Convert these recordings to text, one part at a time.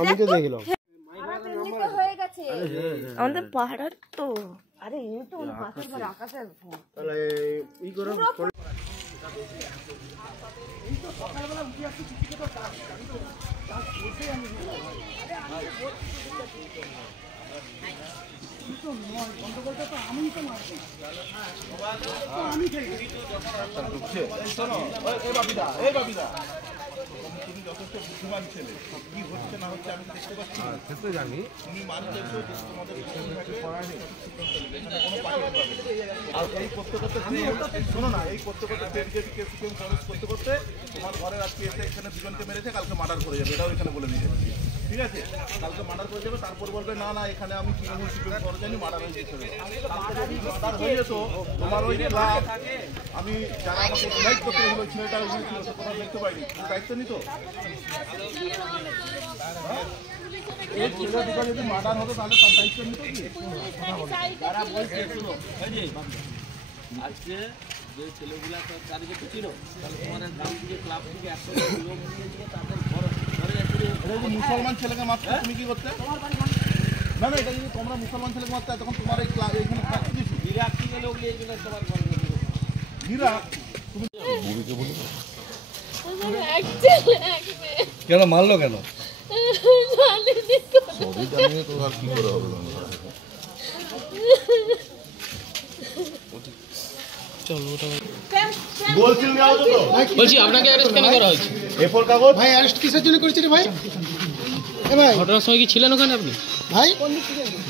আমি তো দেখলাম আমাদের পাহাড় তো আরে এই তো আকাশের তাহলে ই করে সকালবেলা উঠে আসছি কিছু তো কাজ আমি গন্ডগোলটা তো আমিই তো মারছি আমি তুমি যথেষ্ট বুদ্ধিমান ছেলে কি হচ্ছে না হচ্ছে আমি দেখতে পাচ্ছি সেটা জানি তুমি মানতেছো যে তোমাদের আর এই করতে করতে শোনো না এই করতে করতে করতে করতে তোমার ঘরের আজকে এসে এখানে দুজনকে মেরেছে কালকে মার্ডার করে যাবে এটাও এখানে বলে দিয়ে যাচ্ছি ঠিক আছে কালকে মার্ডার করে যাবে তারপর বলবে না না এখানে আমি তৃণমূল সিপিএম করে জানি মার্ডার হয়ে যেতে মার্ডার হয়ে যেত তোমার ওই যে লাভ আমি যারা আমাকে ইনভাইট করতে হলো ছেলেটা ওখানে ছিল সে কোথাও দেখতে পাইনি দায়িত্ব নিত এই ছেলে দুটো যদি মার্ডার হতো তাহলে তার দায়িত্ব নিত কি যারা বলছে আজকে যে ছেলেগুলা তাদেরকে তো চিনো তাহলে তোমার গ্রাম থেকে ক্লাব থেকে 100 লোক নিয়ে তাদের ঘরে যাচ্ছে মুসলমান ছেলেকে মারতে তুমি কি করতে না না এটা যদি তোমরা মুসলমান ছেলেকে মারতে তখন তোমার এই এখানে থাকতে দিচ্ছি বিরাট থেকে লোক নিয়ে গেলে তোমার ঘরে বিরাট তুমি বুড়িকে বলে কেন মারলো কেন সবই জানিয়ে তো আর কি করে হবে বলছি আপনাকে অ্যারেস্ট কেন করা হয়েছে এরপর কাগজ ভাই অ্যারেস্ট কিসের জন্য করেছিস ভাই ভাই ঘটনার সময় কি ছিলেন ওখানে আপনি ভাই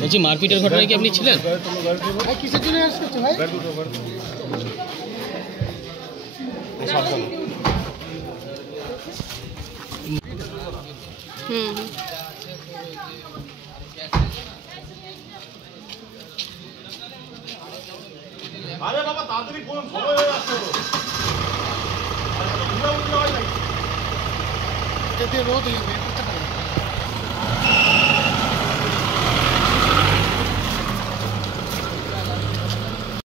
বলছি মারপিটের ঘটনায় কি আপনি ছিলেন ভাই কিসের জন্য অ্যারেস্ট করছো ভাই আরে বাবা তাড়াতাড়ি কোন সময় হয়ে যাচ্ছে রোদ